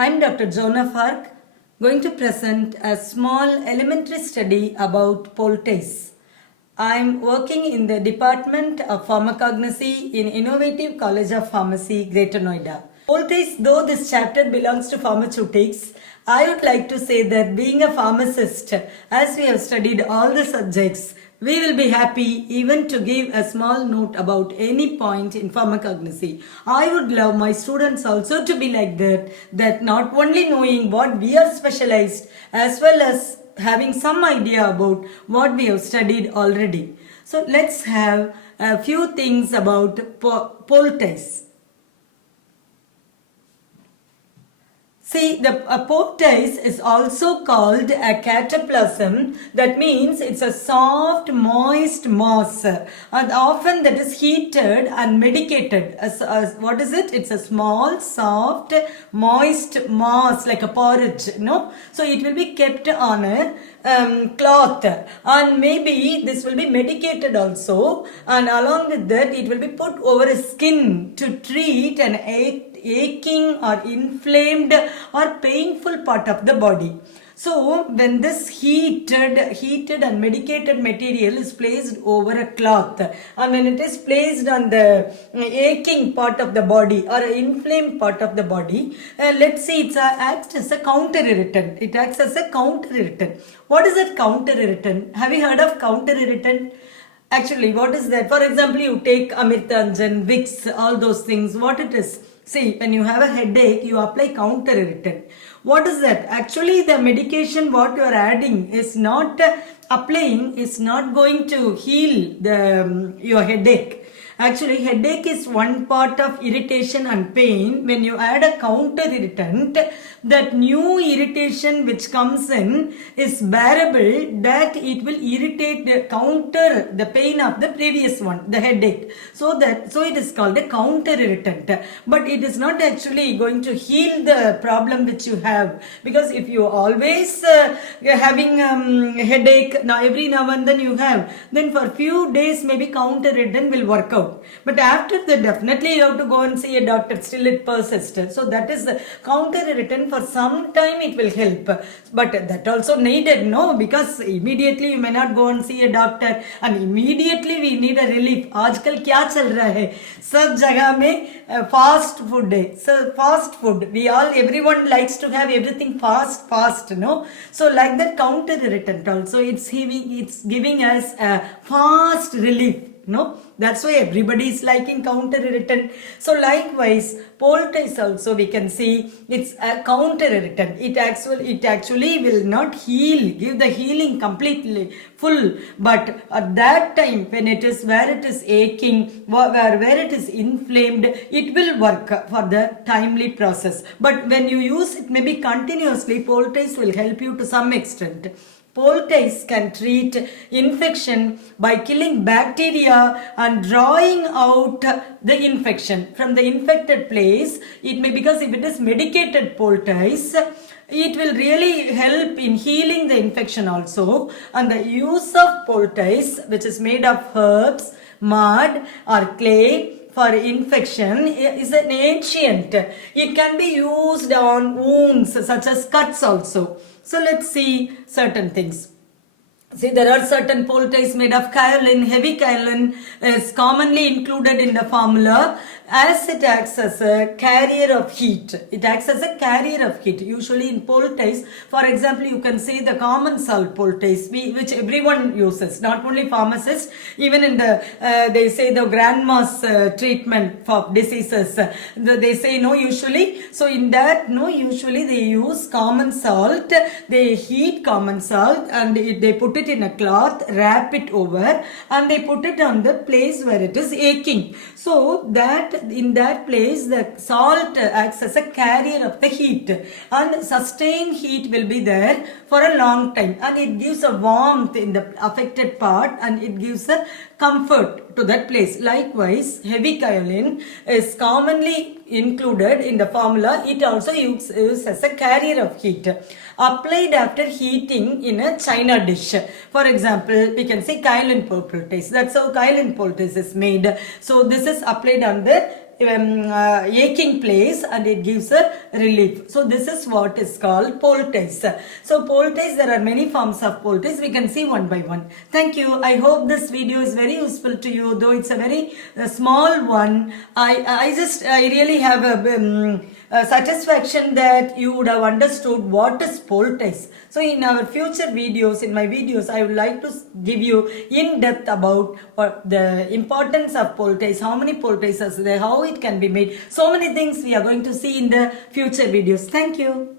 I'm Dr.J.Joanofarc, going to present a small elementary study about Poltice. I'm working in the Department of Pharmacognosy in Innovative College of Pharmacy, Greater Noida. Poltice, though this chapter belongs to pharmaceutics, I would like to say that being a pharmacist, as we have studied all the subjects, we will be happy even to give a small note about any point in pharmacognosy. I would love my students also to be like that not only knowing what we are specialized as well as having some idea about what we have studied already. So let's have a few things about Poltice. See, the Poltice is also called a cataplasm. That means it's a soft, moist mass, and often that is heated and medicated. What is it? It's a small, soft, moist mass like a porridge, no? So it will be kept on a cloth, and maybe this will be medicated also, and along with that it will be put over a skin to treat an aching or inflamed or painful part of the body. So when this heated and medicated material is placed over a cloth, and when it is placed on the aching part of the body or inflamed part of the body, let's say it acts as a counter irritant. It acts as a counter irritant. What is a counter irritant? Have you heard of counter irritant? Actually, what is that? For example, you take Amirtanjan, Vicks, all those things. What it is? See, when you have a headache, you apply counter irritant. What is that? Actually, the medication what you are adding is not applying, is not going to heal your headache. Actually, headache is one part of irritation and pain. When you add a counter irritant, that new irritation which comes in is bearable, that it will irritate, counter the pain of the previous one, the headache. So it is called a counter irritant. But it is not actually going to heal the problem which you have. Because if you always having headache, now every now and then you have, then for few days maybe counter irritant will work out. But after that, definitely you have to go and see a doctor. Still it persists. So that is the counter irritant. For some time it will help. But that also needed, no? Because immediately you may not go and see a doctor. And immediately we need a relief. आजकल क्या चल रहा है? सब जगह में fast food है. So fast food. Everyone likes to have everything fast, no? So like that counter irritant also, it's giving us a fast relief. No, that's why everybody is liking counter irritant. So likewise, Poltice also we can see it's a counter irritant. It actually will not give the healing completely full, but at that time when where it is aching, where it is inflamed, it will work for the timely process. But when you use it maybe continuously, Poltice will help you to some extent. Poltice can treat infection by killing bacteria and drawing out the infection from the infected place. It may, because if it is medicated Poltice, it will really help in healing the infection also. And the use of Poltice, which is made of herbs, mud or clay, for infection is an ancient. It can be used on wounds such as cuts also. So let's see certain things. See, there are certain Poltice made of kaolin. Heavy kaolin is commonly included in the formula as it acts as a carrier of heat. It acts as a carrier of heat. Usually in Poltice, for example, you can see the common salt Poltice, which everyone uses, not only pharmacists, even in they say the grandma's treatment for diseases. They say no usually. So in that, no, usually they use common salt. They heat common salt and they put it in a cloth, wrap it over, and they put it on the place where it is aching. So that in that place the salt acts as a carrier of the heat, and sustained heat will be there for a long time, and it gives a warmth in the affected part and it gives a comfort to that place. Likewise, heavy kaolin is commonly included in the formula. It also uses as a carrier of heat. Applied after heating in a china dish. For example, we can say kaolin poultice. That's how kaolin poultice is made. So this is applied on the aching place and it gives a relief. So this is what is called poultice. So poultice, there are many forms of poultice. We can see one by one. Thank you. I hope this video is very useful to you, though it's a very small one. I really have a satisfaction that you would have understood what is poultice. So in our future videos, in my videos, I would like to give you in depth about what the importance of poultice, how many poultices there, how it can be made. So many things we are going to see in the future videos. Thank you.